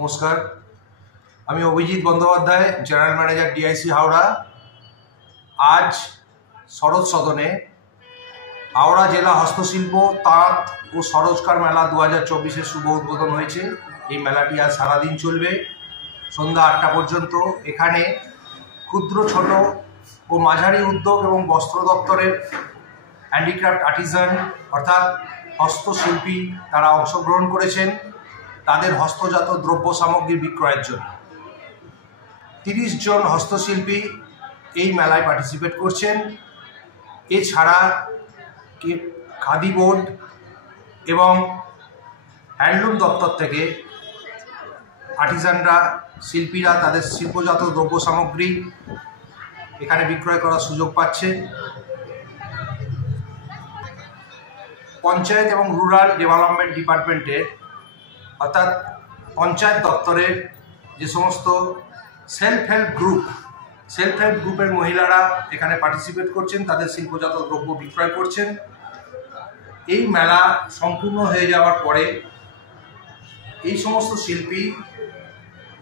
নমস্কার, আমি Abhijit Bandyopadhyay, general manager DIC Howrah. আজ শরৎ সদনে হাওড়া জেলা হস্তশিল্প, তাঁত ও স্বরোজগার মেলা 2024-এর শুভ উদ্বোধন হয়েছে। এই মেলাটি আজ সারাদিন চলবে, সন্ধ্যা 8টা পর্যন্ত। এখানে ক্ষুদ্র, ছোট ও মাঝারি উদ্যোগ এবং বস্ত্র দপ্তরের হ্যান্ডিক্রাফট আর্টিজান অর্থাৎ হস্তশিল্পী তারা অংশগ্রহণ করেছেন তাদের হস্তজাত দ্রব্য সামগ্রী বিক্রয়ের জন্য। 30 জন হস্তশিল্পী এই মেলায় পার্টিসিপেট করছেন। এছাড়া খাদি বোর্ড এবং হ্যান্ডলুম দপ্তর থেকে আর্টিজানরা, শিল্পীরা তাদের শিল্পজাত দ্রব্য সামগ্রী এখানে বিক্রয় করার সুযোগ পাচ্ছে। পঞ্চায়েত এবং রুরাল ডেভেলপমেন্ট ডিপার্টমেন্টের অর্থাৎ পঞ্চায়েত দপ্তরের যে সমস্ত সেলফ হেল্প গ্রুপের মহিলারা এখানে পার্টিসিপেট করছেন, তাদের শিল্পজাত দ্রব্য বিক্রয় করছেন। এই মেলা সম্পূর্ণ হয়ে যাওয়ার পরে এই সমস্ত শিল্পী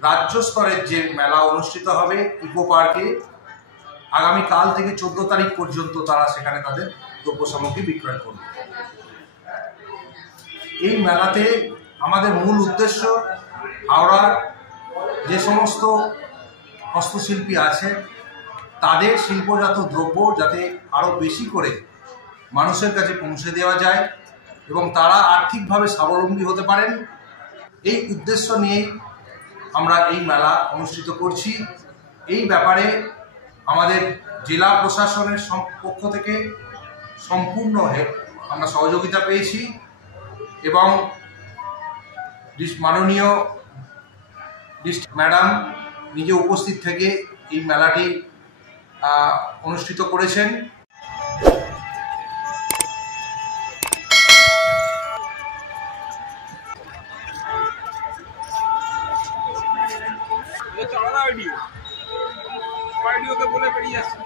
রাজ্য স্তরের যে মেলা অনুষ্ঠিত হবে ইকো পার্কে, আগামীকাল থেকে 14 তারিখ পর্যন্ত তারা সেখানে তাদের দ্রব্য সামগ্রী বিক্রয় করবে। এই মেলাতে আমাদের মূল উদ্দেশ্য হাওড়ার যে সমস্ত হস্তশিল্পী আছে তাদের শিল্পজাত দ্রব্য যাতে আরও বেশি করে মানুষের কাছে পৌঁছে দেওয়া যায় এবং তারা আর্থিকভাবে স্বাবলম্বী হতে পারেন, এই উদ্দেশ্য নিয়েই আমরা এই মেলা অনুষ্ঠিত করছি। এই ব্যাপারে আমাদের জেলা প্রশাসনের পক্ষ থেকে সম্পূর্ণ আমরা সহযোগিতা পেয়েছি এবং মাননীয় ম্যাডাম নিজে উপস্থিত থেকে এই মেলাটি অনুষ্ঠিত করেছেন। বলে বেরিয়ে আসছে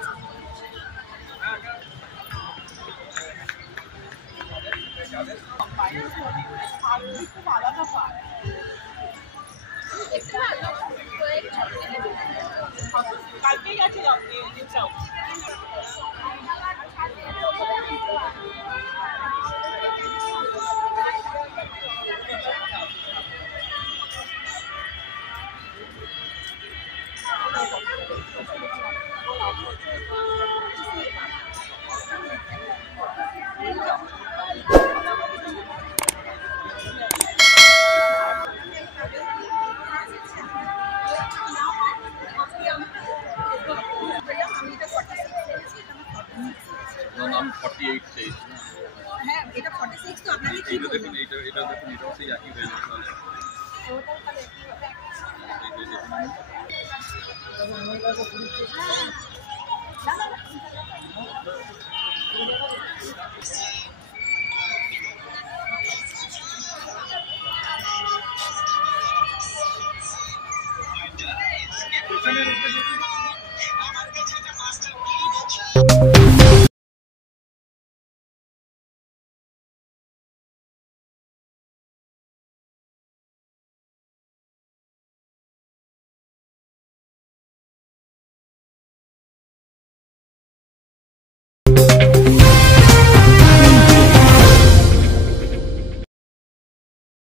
কালকেই আছে আপনি নাম 48 সাইজ। হ্যাঁ, এটা 46 তো আপনাকে কি বলবো? দেখুন এটা দেখুন, এটা হচ্ছে একই ভ্যালু তাহলে। ওটা তাহলে একই হবে। এই দেখুন।